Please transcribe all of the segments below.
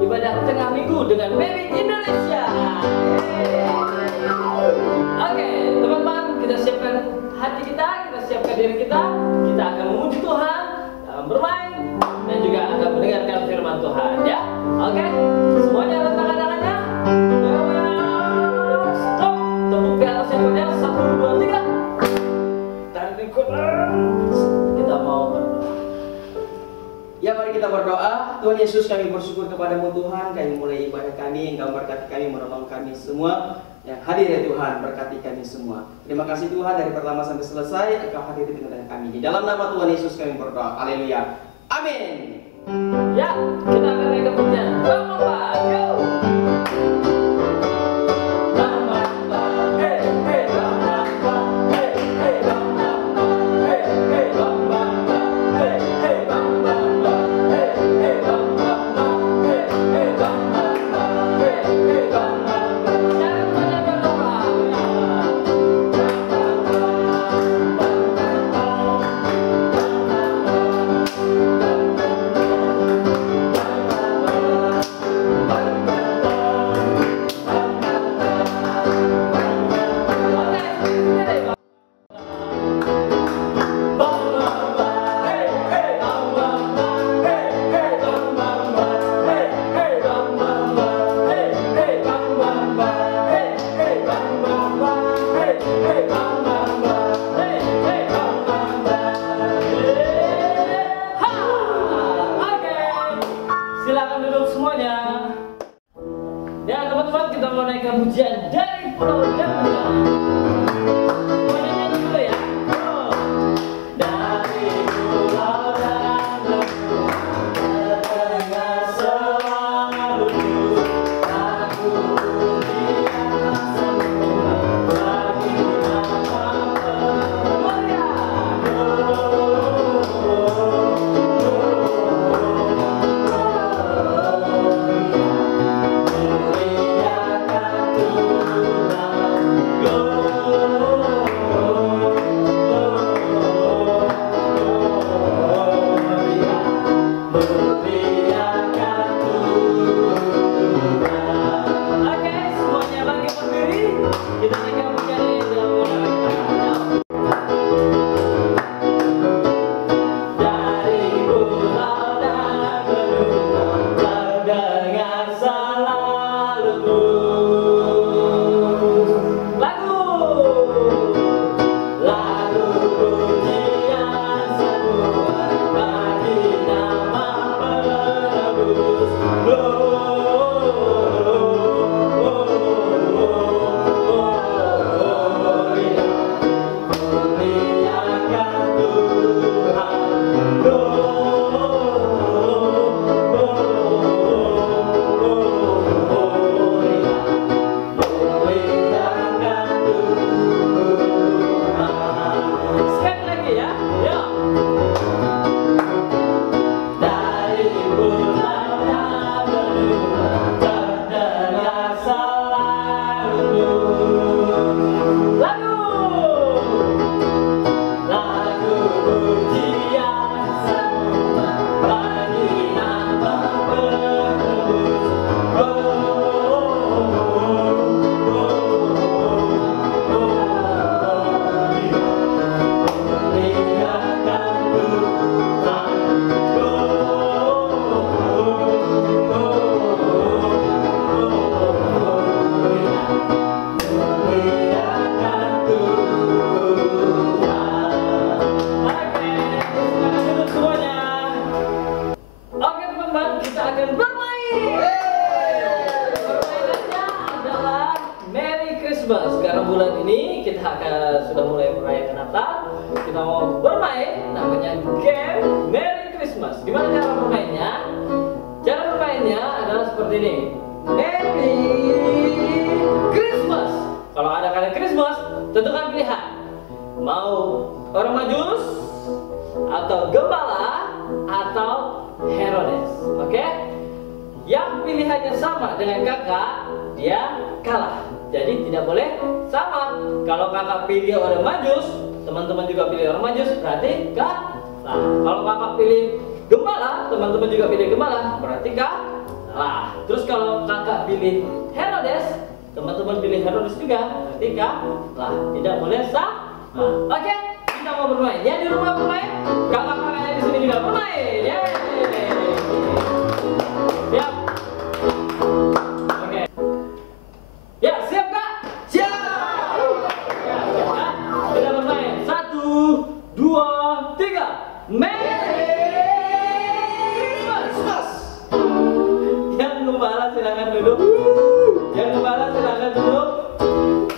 ibadah tengah minggu dengan Mary Indonesia. Oke, teman-teman, kita siapkan hati kita siapkan diri kita akan memuji Tuhan dalam bermain dan juga akan mendengarkan firman Tuhan, ya. Oke, semuanya ada tangan-tangannya. Stop, tepuk di atas handphonenya, 1, 2, 3. Tarik kurang. Kita mau berdoa. Ya, mari kita berdoa. Tuhan Yesus, kami bersyukur kepadamu Tuhan. Kami mulai ibadah kami, Engkau berkati kami, menolong kami semua. Yang hadir ya Tuhan, berkati kami semua. Terima kasih Tuhan, dari pertama sampai selesai Engkau hadir di tengah kami. Di dalam nama Tuhan Yesus kami berdoa. Haleluya. Amin. Ya, kita akan naik ke pujian. Bang, yo. Silakan duduk semuanya. Ya teman-teman, kita mau naik ke pujian dari Pulau Jawa. Semuanya nyanyi dulu ya. Dari pulau dan terdengar selalu lagu pujian semua bagi nama Gloria. Karena bulan ini kita sudah mulai merayakan Natal, kita mau bermain namanya game Merry Christmas. Gimana cara bermainnya? Cara bermainnya adalah seperti ini. Merry Christmas. Kalau ada kata Christmas, tentukan pilihan. Mau orang Majus, atau gembala, atau Herodes. Oke? Yang pilihannya sama dengan kakak, dia kalah. Jadi tidak boleh sama. Kalau kakak pilih orang Majus, teman-teman juga pilih orang Majus, berarti kalah. Kalau kakak pilih gembala, teman-teman juga pilih gembala, berarti kalah. kalah. Terus kalau kakak pilih Herodes, teman-teman pilih Herodes juga, berarti kalah. Tidak boleh sama. Oke, kita mau bermain. Ya, di rumah bermain. Kakak-kakaknya di sini juga bermain. Yeay. Siap. Oke. Ya, siap kak? Siap. Ya, siap kak? Kita bermain. 1, 2, 3. Merry Christmas. Yang gembala silakan duduk. Yang gembala silakan duduk.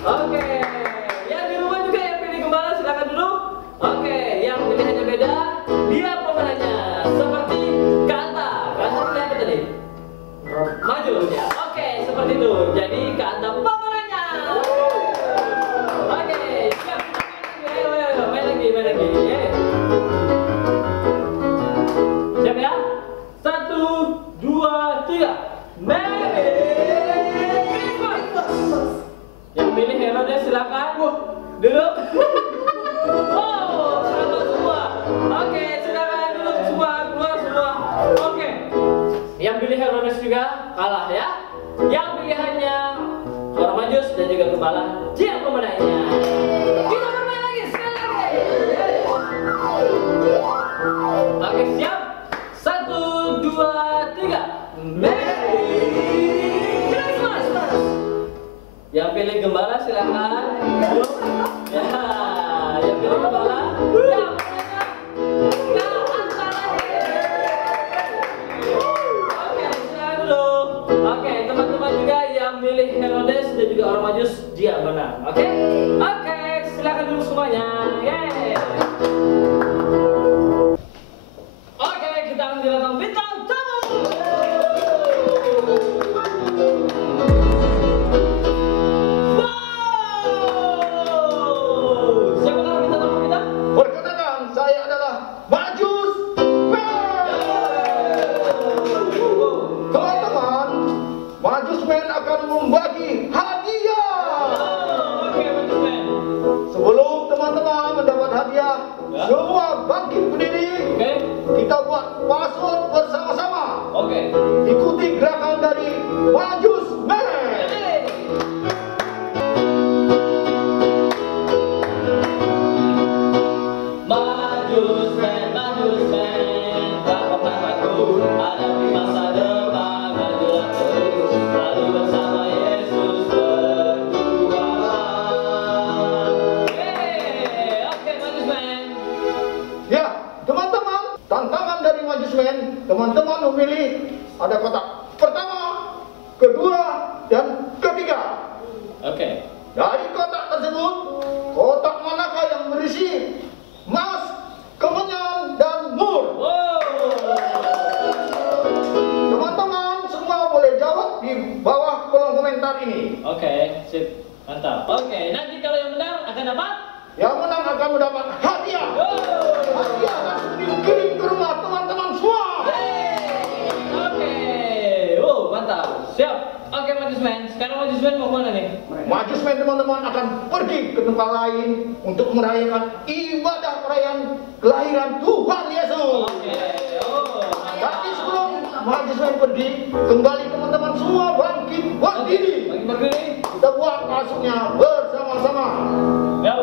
Oke. Yang di rumah juga yang pilih gembala silakan duduk. Oke. Yang pilihannya beda. Dia pemenangnya. Seperti Kanta. Kanta pilih apa tadi? Majus ya. Oke, seperti itu. Jadi Kanta pemenangnya. Oke. Siap. Ayo, main lagi. Yeay. Siap ya? 1, 2, 3. Merry Christmas. Yang pilih Herodes silakan. Duduk. Oh, sama semua. Oke, silakan duduk semua, keluar semua. Oke. Yang pilih Herodes juga kalah ya. Yang pilihannya seorang Majus dan juga gembala, dia pemenangnya. Kita bermain lagi sekali lagi. Oke, siap. 1, 2, 3. Merry Christmas. Yang pilih gembala silakan. Duduk. Ya, yang pilih gembala. Ya, pemenangnya Kanta lagi. Oke, silakan duduk. Oke, teman-teman juga yang milih Herodes dan juga orang Majus, dia menang. Oke? Oke, silakan duduk semuanya. Yeay. Oke, kita akan datang bintang tamu. Wow! Siapakah bintang tamu kita? Perkenalkan, saya adalah Majus Man. Teman-teman, Majus Man akan membagi hadiah. Oke, teman-teman. Sebelum teman-teman mendapat hadiah, Ya. semua bangkit berdiri. Oke. Kita buat password bersama-sama. Oke. Ikuti gerakan dari Majus Man. Yeay. Majus Man, tak pernah takut hadapi masa depan, majulah terus, lalu bersama Yesus berjuang. Yeay, oke Majus Man. Ya, teman-teman, tantangan dari Majus Man, teman-teman memilih ada kotak pertama, kedua, dan ketiga. Oke. Dari kotak tersebut, kotak manakah yang berisi emas, kemenyan, dan mur? Wow. Teman-teman semua boleh jawab di bawah kolom komentar ini. Oke, sip, mantap. Oke, nanti kalau yang menang akan dapat. Yang menang akan mendapat hadiah. Hadiah akan dikirim ke rumah teman-teman semua. Oke, mantap, siap. Oke, Majus Man. Sekarang Majus Man mau mana nih? Majus Man teman-teman akan pergi ke tempat lain untuk merayakan ibadah perayaan kelahiran Tuhan Yesus. Oke, Tapi sebelum Majus Man pergi, kembali teman-teman semua bangkit berdiri. Bagi berdiri. Kita buat masuknya bersama-sama. Yuk.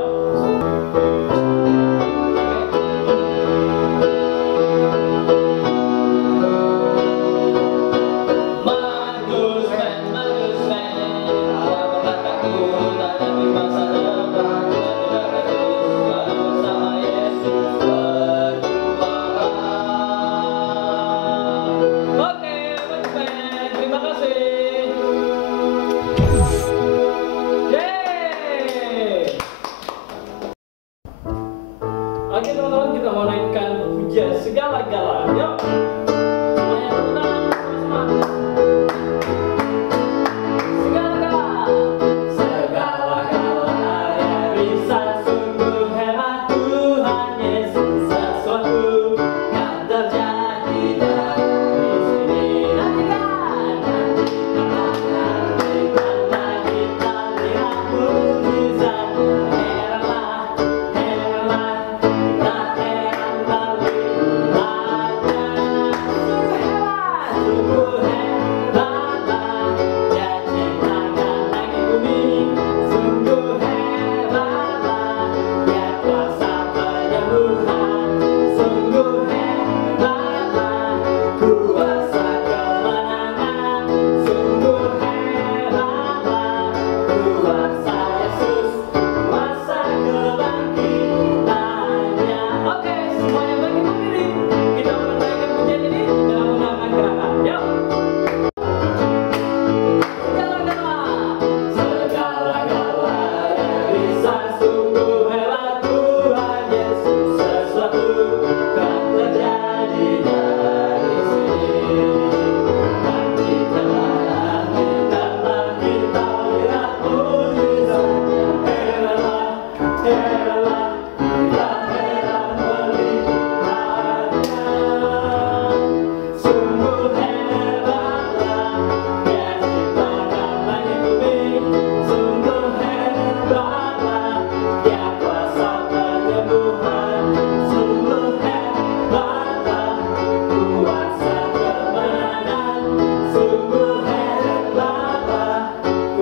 Majus Man, tak pernah takut hadapi masa depan, majulah terus, lalu bersama Yesus berjuang. Oke, Majus Man, terima kasih. Yeay.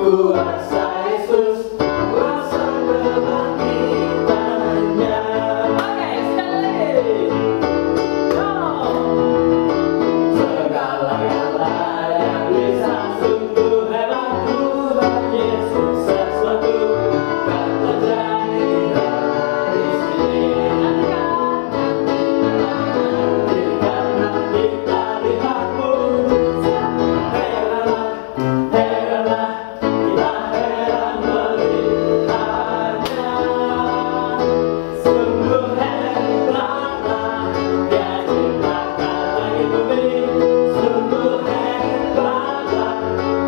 kuasa Yesus, kuasa kebangkitannya. Oke, sekali. Go. Segala-galanya yang bisa sungguh hebat Tuhan Yesus, sesuatu kan terjadi dari sini. Nanti karena kita lihatmu, heranlah, heranlah, kita heran melihatnya. Sungguh hebatlah Dia ciptakan langit bumi, sungguh hebatlah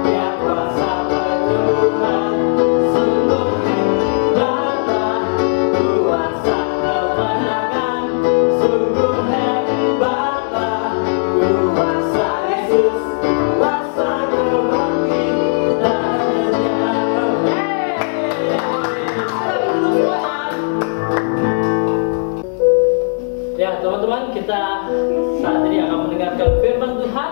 Dia kuasa pertumbuhan, sungguh hebatlah kuasa kemenangan, sungguh hebatlah kuasa Yesus, kuasa kebangkitannya. Ya teman-teman, kita saat ini akan mendengarkan firman Tuhan.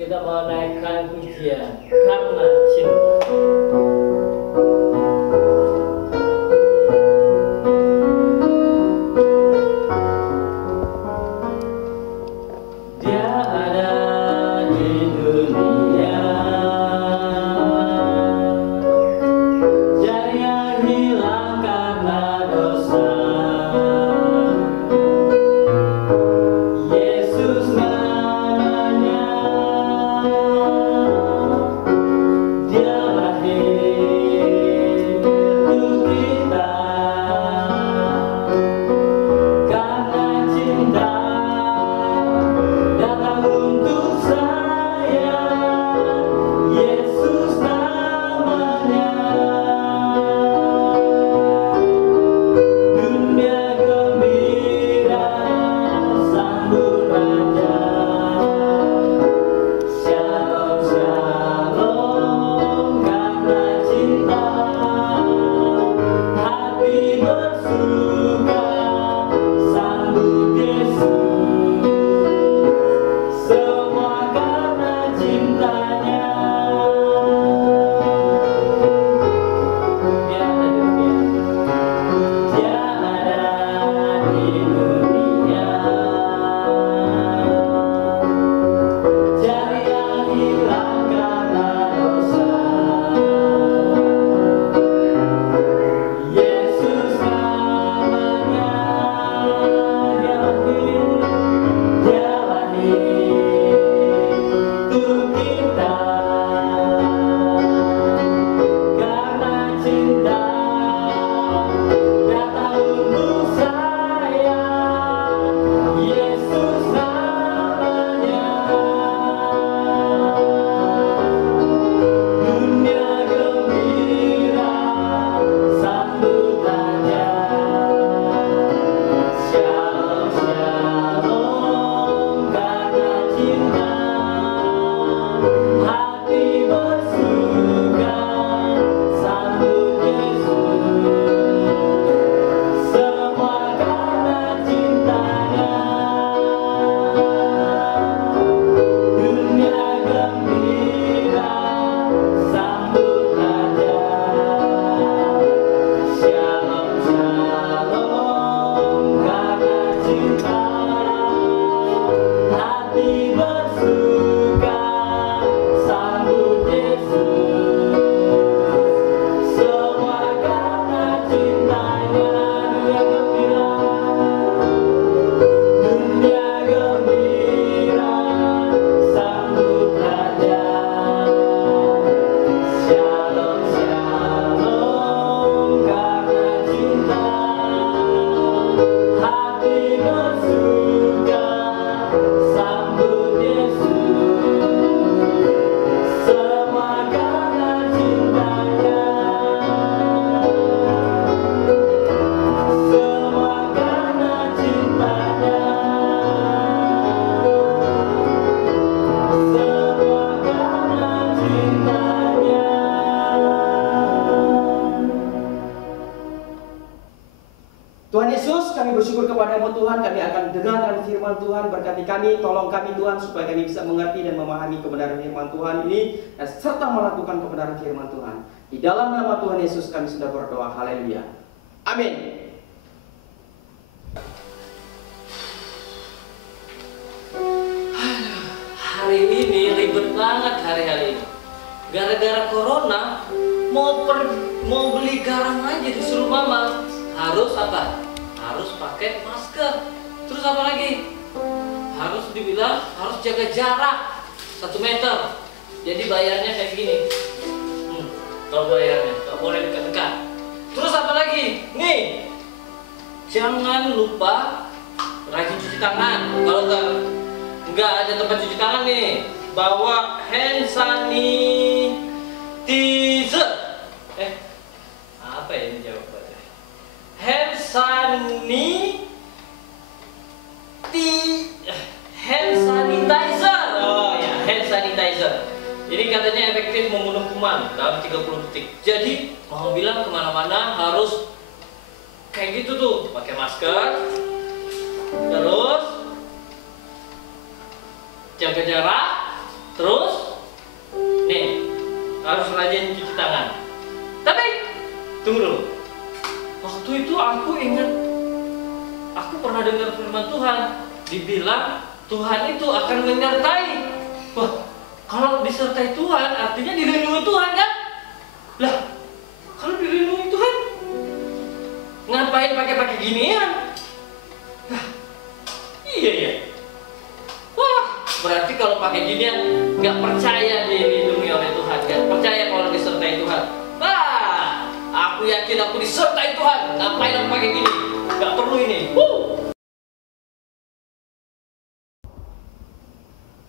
Kita mau naikkan pujian Karena Cinta. Dia ada di dunia, jadi yang hilang karena dosa. Yesus namanya, Dia lahir untuk kita. Karena cinta datang untuk saya, Yesus namanya. Dunia gembira sambut Raja. Shalom, shalom, karena cinta hati bersuka sambut Yesus. Semua karena cintanya. Dia ada di dunia, jadi yang hilang karena dosa. Yesus namanya, Dia lahir untuk kita. nama Tuhan kami akan dengarkan firman Tuhan. Berkati kami, tolong kami Tuhan supaya kami bisa mengerti dan memahami kebenaran firman Tuhan ini dan serta melakukan kebenaran firman Tuhan. Di dalam nama Tuhan Yesus kami sudah berdoa. Haleluya. Amin. Hari ini ribet banget hari-hari ini. Gara-gara corona mau beli garam aja disuruh mama harus apa? Harus pakai masker. Terus apa lagi? Harus dibilang harus jaga jarak 1 meter. Jadi bayarnya kayak gini. Kalau bayarnya nggak boleh dekat-dekat. Terus apa lagi? Nih, jangan lupa rajin cuci tangan. Kalau nggak ada tempat cuci tangan nih, bawa hand sanitizer. Apa ya ini jawabannya? Hand sanitizer. Oh ya, hand sanitizer. Ini katanya efektif membunuh kuman dalam 30 detik. Jadi mau bilang kemana-mana harus kayak gitu tuh, pakai masker, terus jaga jarak, terus nih harus rajin cuci tangan. Tapi tunggu dulu, waktu itu aku ingat, aku pernah dengar firman Tuhan, dibilang Tuhan itu akan menyertai. Wah, kalau disertai Tuhan artinya dilindungi Tuhan kan? Lah, kalau dilindungi Tuhan ngapain pakai ginian? Nah, iya ya. Wah, berarti kalau pakai ginian nggak percaya dilindungi oleh Tuhan, nggak percaya kalau disertai Tuhan. Wah, aku yakin aku disertai Tuhan. Ngapain aku pakai gini? Nggak perlu ini.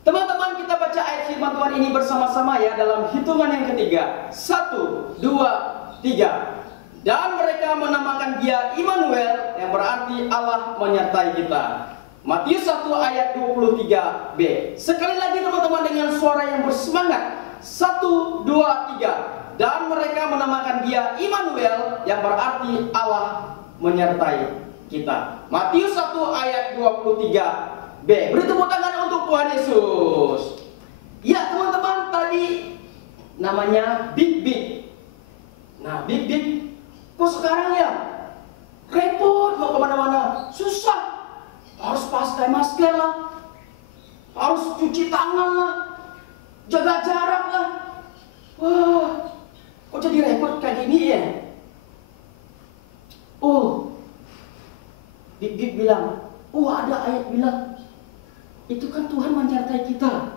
Teman-teman, kita baca ayat firman Tuhan ini bersama-sama ya dalam hitungan yang ketiga. 1, 2, 3. Dan mereka menamakan dia Immanuel, yang berarti Allah menyertai kita. Matius 1 ayat 23b. Sekali lagi teman-teman dengan suara yang bersemangat. 1, 2, 3. Dan mereka menamakan dia Immanuel, yang berarti Allah menyertai kita. Matius 1 ayat 23b. Beri tepuk tangan untuk Tuhan Yesus. Ya teman-teman, tadi namanya Big Big. Nah, Big Big kok sekarang ya repot mau kemana-mana, susah. Harus pakai masker lah, harus cuci tangan lah, jaga jarak lah. Wah, kok jadi repot kayak gini ya? Oh, Big Big bilang, ada ayat bilang itu kan Tuhan menyertai kita.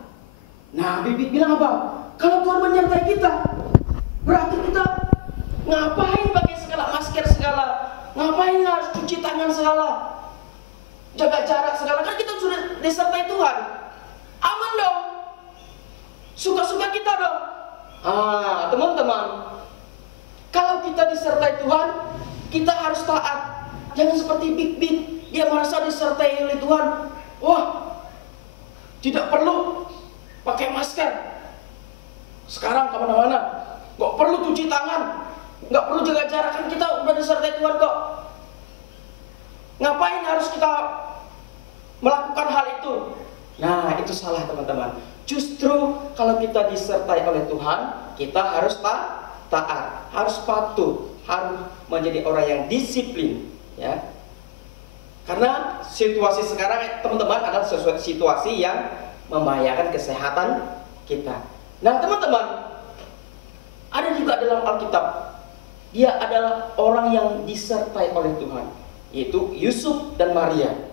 Nah, Big Big bilang apa? Kalau Tuhan menyertai kita, berarti kita ngapain pakai segala masker segala? Ngapain harus cuci tangan segala? Jaga jarak segala? Kan kita sudah disertai Tuhan. Aman dong. Suka-suka kita dong. Teman-teman, kalau kita disertai Tuhan, kita harus taat. Jangan seperti Big Big, dia merasa disertai oleh Tuhan. Wah, tidak perlu pakai masker. Sekarang kemana-mana, nggak perlu cuci tangan, nggak perlu jaga jarak, kan kita udah disertai Tuhan kok. Ngapain harus kita melakukan hal itu? Nah, itu salah teman-teman. Justru kalau kita disertai oleh Tuhan, kita harus taat, harus patuh, harus menjadi orang yang disiplin, ya. Karena situasi sekarang teman-teman adalah sesuatu situasi yang membahayakan kesehatan kita. Nah teman-teman, ada juga dalam Alkitab, dia adalah orang yang disertai oleh Tuhan, yaitu Yusuf dan Maria.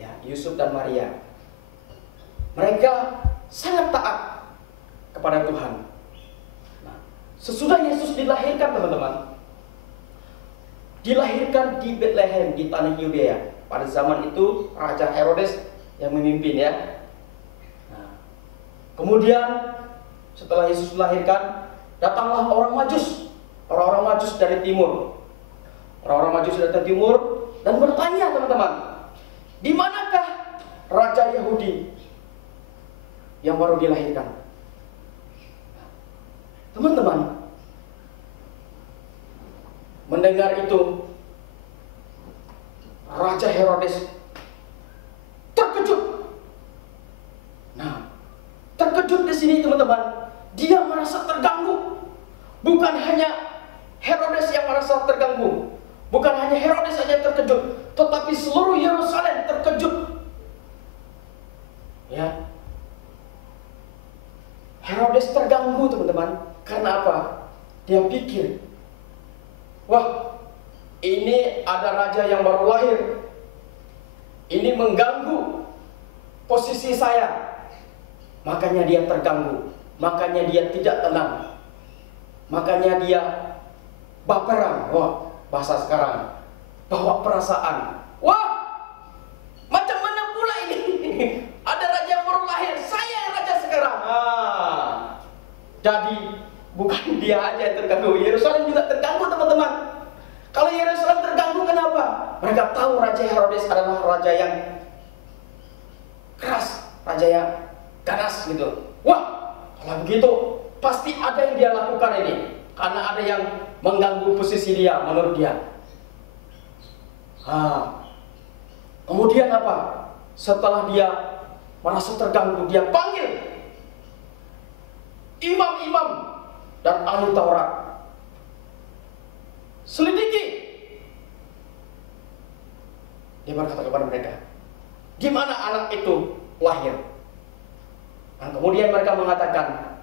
Ya, Yusuf dan Maria, mereka sangat taat kepada Tuhan. Nah, sesudah Yesus dilahirkan teman-teman, dilahirkan di Bethlehem di tanah Yudea. Pada zaman itu Raja Herodes yang memimpin ya. Nah, kemudian setelah Yesus dilahirkan, datanglah orang Majus dari timur. Orang-orang Majus dari timur dan bertanya teman-teman, di manakah Raja Yahudi yang baru dilahirkan? Teman-teman, mendengar itu, Raja Herodes dia merasa terganggu. Bukan hanya Herodes yang merasa terganggu, bukan hanya Herodes saja terkejut, tetapi seluruh Yerusalem terkejut. Ya, Herodes terganggu teman-teman. Karena apa? Dia pikir, wah, ini ada raja yang baru lahir. Ini mengganggu posisi saya. Makanya dia terganggu. Makanya dia tidak tenang. Makanya dia baperan. Wah, bahasa sekarang, bawa perasaan. Wah, macam mana pula ini? Ada raja yang baru lahir, saya yang raja sekarang. Jadi bukan dia aja yang terganggu, Yerusalem juga terganggu teman-teman. Kalau Yerusalem terganggu, kenapa? Mereka tahu Raja Herodes adalah raja yang keras, raja yang ganas gitu. Wah, kalau begitu pasti ada yang dia lakukan ini, karena ada yang mengganggu posisi dia, menurut dia. Kemudian apa? Setelah dia merasa terganggu, dia panggil imam-imam dan ahli Taurat. Selidiki. Dia berkata kepada mereka, di mana anak itu lahir? Dan kemudian mereka mengatakan,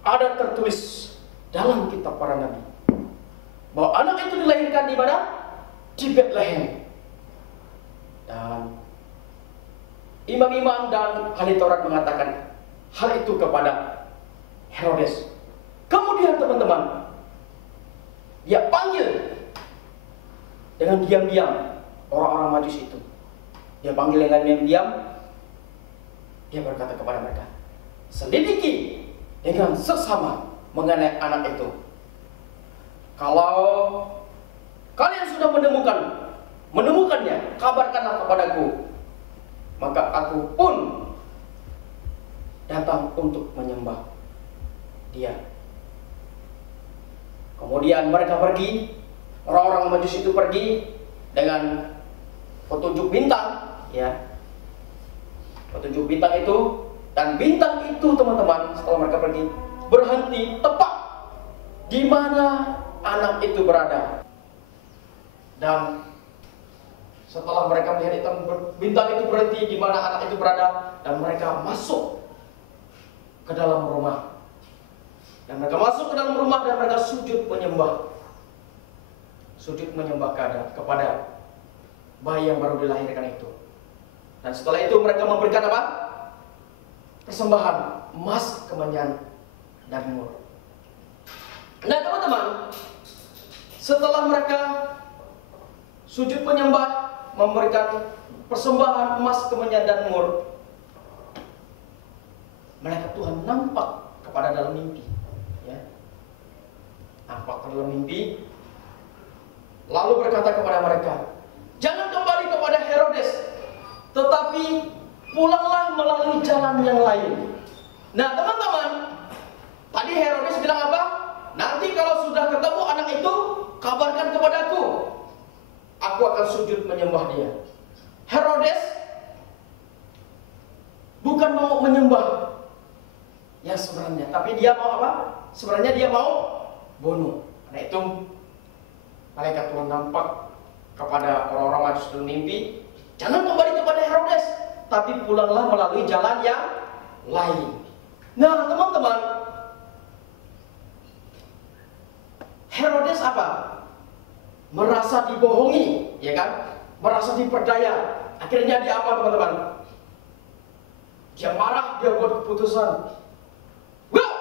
ada tertulis dalam kitab para nabi bahwa anak itu dilahirkan di mana? Di Bethlehem. Dan imam-imam dan ahli Taurat mengatakan hal itu kepada Herodes. Kemudian teman-teman, dia panggil dengan diam-diam orang-orang Majus itu. Dia panggil dengan diam-diam. Dia berkata kepada mereka, selidiki dengan seksama mengenai anak itu. Kalau kalian sudah menemukannya, kabarkanlah kepadaku. Maka aku pun datang untuk menyembah dia. Kemudian mereka pergi, orang-orang Majus itu pergi dengan petunjuk bintang, ya. Petunjuk bintang itu, dan bintang itu teman-teman, setelah mereka pergi, berhenti tepat di mana anak itu berada. Dan setelah mereka melihat bintang itu berhenti di mana anak itu berada, dan mereka masuk ke dalam rumah. Dan mereka masuk ke dalam rumah dan mereka sujud menyembah. Sujud menyembah kepada bayi yang baru dilahirkan itu. Dan setelah itu mereka memberikan apa? Persembahan emas, kemenyan, dan mur. Nah teman-teman, setelah mereka sujud menyembah, memberikan persembahan emas, kemenyan, dan mur, malaikat Tuhan nampak kepada dalam mimpi, ya. Nampak dalam mimpi, lalu berkata kepada mereka, jangan kembali kepada Herodes, tetapi pulanglah melalui jalan yang lain. Nah teman-teman, tadi Herodes bilang apa? Nanti kalau sudah ketemu anak itu, kabarkan kepadaku. Aku akan sujud menyembah dia. Herodes bukan mau menyembah yang sebenarnya, tapi dia mau apa? Sebenarnya dia mau bunuh. Karena itu malaikat Tuhan nampak kepada orang-orang Majus dalam mimpi, jangan kembali kepada Herodes, tapi pulanglah melalui jalan yang lain. Nah teman-teman, Herodes apa? Merasa dibohongi, ya kan? Merasa diperdaya. Akhirnya dia apa teman-teman? Dia marah, dia buat keputusan. Wah,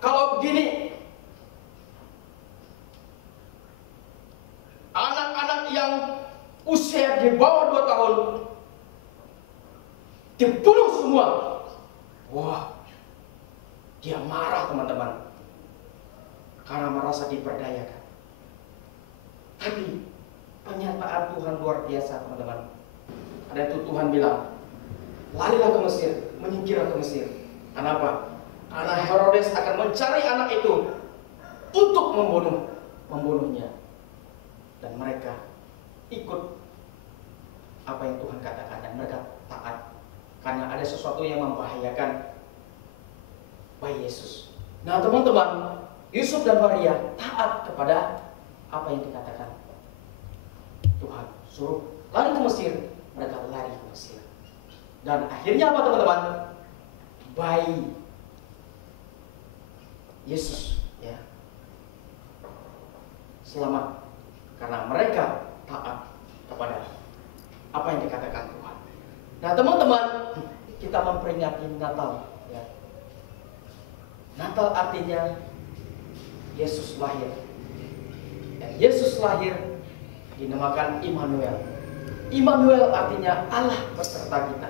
kalau begini, anak-anak yang usia di bawah 2 tahun dibunuh semua. Wah, dia marah teman-teman, karena merasa diperdayakan. Tapi pernyataan Tuhan luar biasa teman-teman. Ada itu Tuhan bilang, larilah ke Mesir, menyingkirlah ke Mesir. Kenapa? Karena Herodes akan mencari anak itu untuk membunuhnya. Dan mereka ikut apa yang Tuhan katakan dan mereka taat. karena ada sesuatu yang membahayakan bayi Yesus. Nah teman-teman, Yusuf dan Maria taat kepada apa yang dikatakan Tuhan. Suruh lari ke Mesir, mereka lari ke Mesir. Dan akhirnya apa teman-teman? Bayi Yesus ya selamat karena mereka taat kepada apa yang dikatakan Tuhan. Nah teman-teman, kita memperingati Natal ya. Natal artinya Yesus lahir. Dan Yesus lahir dinamakan Immanuel. Immanuel artinya Allah beserta kita.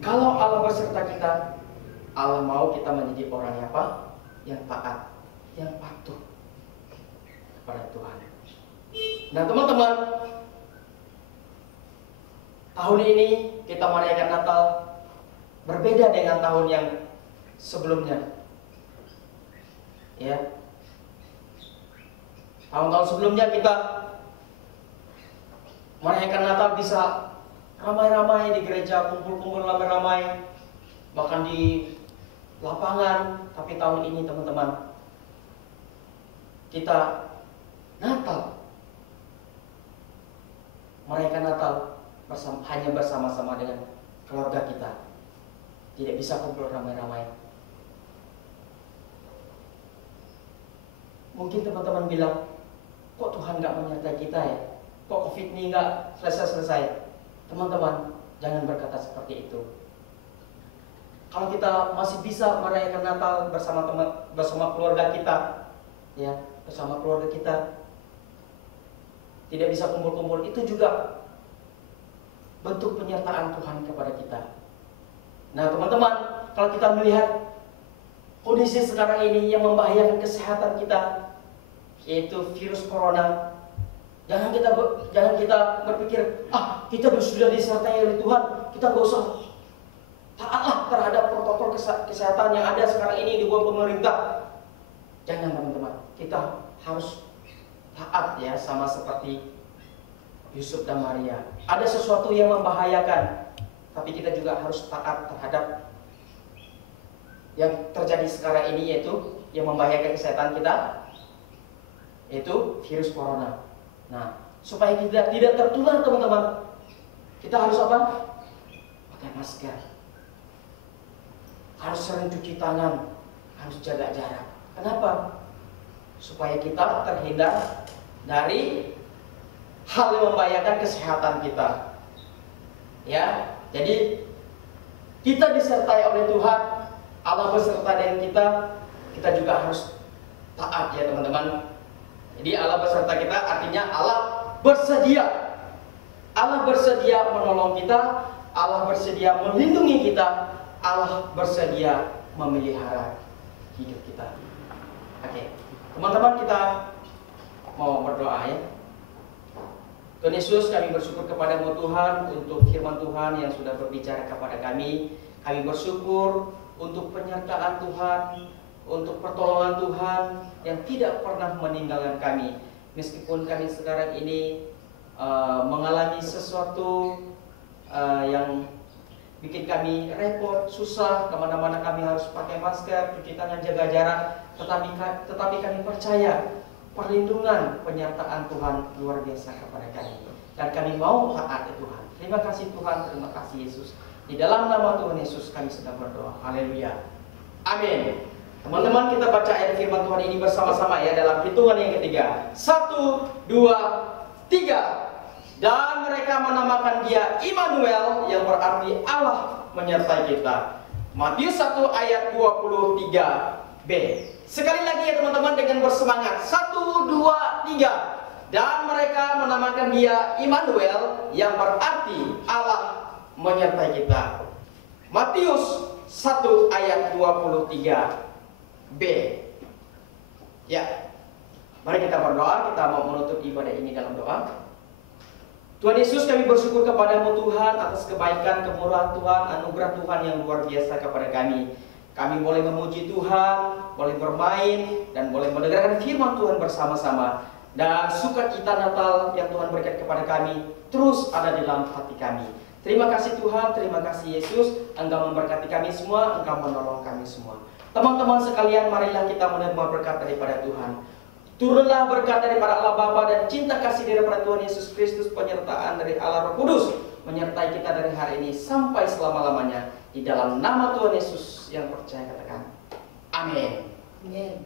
Kalau Allah beserta kita, Allah mau kita menjadi orang yang apa? Yang taat, yang patuh kepada Tuhan. Nah teman-teman, tahun ini kita merayakan Natal berbeda dengan tahun yang sebelumnya. Ya. Tahun-tahun sebelumnya kita merayakan Natal bisa ramai-ramai di gereja, kumpul-kumpul ramai-ramai, bahkan di lapangan. Tapi tahun ini teman-teman, kita Natal, merayakan Natal hanya bersama-sama dengan keluarga kita. Tidak bisa kumpul ramai-ramai. Mungkin teman-teman bilang, kok Tuhan gak menyertai kita ya? Kok COVID ini gak selesai-selesai? Teman-teman, jangan berkata seperti itu. Kalau kita masih bisa merayakan Natal bersama keluarga kita, ya, bersama keluarga kita, tidak bisa kumpul-kumpul, itu juga bentuk penyertaan Tuhan kepada kita. Nah teman-teman, kalau kita melihat kondisi sekarang ini yang membahayakan kesehatan kita, yaitu virus corona, jangan kita berpikir, kita sudah disertai oleh Tuhan, kita gak usah taatlah terhadap protokol kesehatan yang ada sekarang ini dibuat pemerintah. Jangan teman-teman, kita harus taat ya, sama seperti Yusuf dan Maria. Ada sesuatu yang membahayakan, tapi kita juga harus taat terhadap yang terjadi sekarang ini, yaitu yang membahayakan kesehatan kita, yaitu virus corona. Nah, supaya kita tidak tertular teman-teman, kita harus apa? Pakai masker, harus sering cuci tangan, harus jaga jarak. Kenapa? Supaya kita terhindar dari hal yang membahayakan kesehatan kita. Ya, jadi kita disertai oleh Tuhan, Allah beserta dengan kita juga harus taat ya teman-teman. Jadi Allah beserta kita artinya Allah bersedia. Allah bersedia menolong kita, Allah bersedia melindungi kita, Allah bersedia memelihara hidup kita. Oke, teman-teman, kita mau berdoa ya. Tuhan Yesus, kami bersyukur kepadamu Tuhan untuk firman Tuhan yang sudah berbicara kepada kami. Kami bersyukur untuk penyertaan Tuhan, untuk pertolongan Tuhan yang tidak pernah meninggalkan kami. Meskipun kami sekarang ini mengalami sesuatu yang bikin kami repot, susah, kemana-mana kami harus pakai masker, cuci tangan, jaga jarak. Tetapi kami percaya perlindungan, penyertaan Tuhan luar biasa kepada kami. Dan kami mau taat ya Tuhan. Terima kasih Tuhan, terima kasih Yesus. Di dalam nama Tuhan Yesus kami sedang berdoa. Haleluya. Amin. Teman-teman, kita baca ayat firman Tuhan ini bersama-sama ya, dalam hitungan yang ketiga. 1, 2, 3. Dan mereka menamakan dia Immanuel, yang berarti Allah menyertai kita. Matius 1 ayat 23b. Sekali lagi ya teman-teman, dengan bersemangat. 1, 2, 3. Dan mereka menamakan dia Immanuel, yang berarti Allah menyertai kita. Matius 1 ayat 23b. Ya, mari kita berdoa. Kita mau menutup ibadah ini dalam doa. Tuhan Yesus, kami bersyukur kepadamu Tuhan atas kebaikan, kemurahan Tuhan, anugerah Tuhan yang luar biasa kepada kami. Kami boleh memuji Tuhan, boleh bermain, dan boleh mendengarkan firman Tuhan bersama-sama. Dan sukacita Natal yang Tuhan berikan kepada kami terus ada di dalam hati kami. Terima kasih Tuhan, terima kasih Yesus, Engkau memberkati kami semua, Engkau menolong kami semua. Teman-teman sekalian, marilah kita menerima berkat daripada Tuhan. Turunlah berkat daripada Allah Bapa dan cinta kasih daripada Tuhan Yesus Kristus, penyertaan dari Allah Roh Kudus menyertai kita dari hari ini sampai selama-lamanya. Di dalam nama Tuhan Yesus yang percaya katakan, amin. Amin.